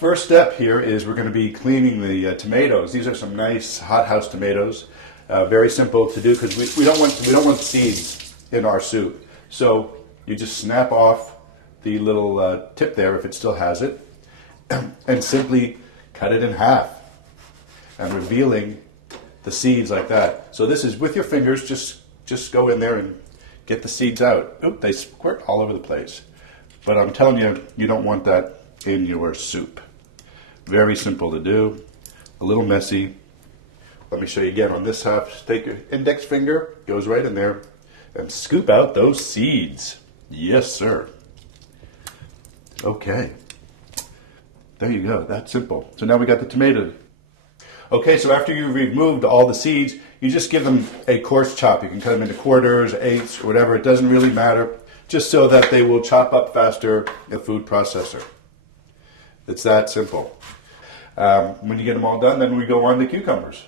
First step here is we're going to be cleaning the tomatoes. These are some nice hothouse tomatoes. Very simple to do because we don't want seeds in our soup. So you just snap off the little tip there if it still has it, and simply cut it in half, and revealing the seeds like that. So this is with your fingers. Just go in there and get the seeds out. Oop, they squirt all over the place. But I'm telling you, you don't want that in your soup. Very simple to do, a little messy. Let me show you again on this half. Take your index finger, goes right in there, and scoop out those seeds. Yes, sir. Okay. There you go, that's simple. So now we got the tomato. Okay, so after you've removed all the seeds, you just give them a coarse chop. You can cut them into quarters, eighths, or whatever. It doesn't really matter, just so that they will chop up faster in the food processor. It's that simple. When you get them all done, then we go on to cucumbers.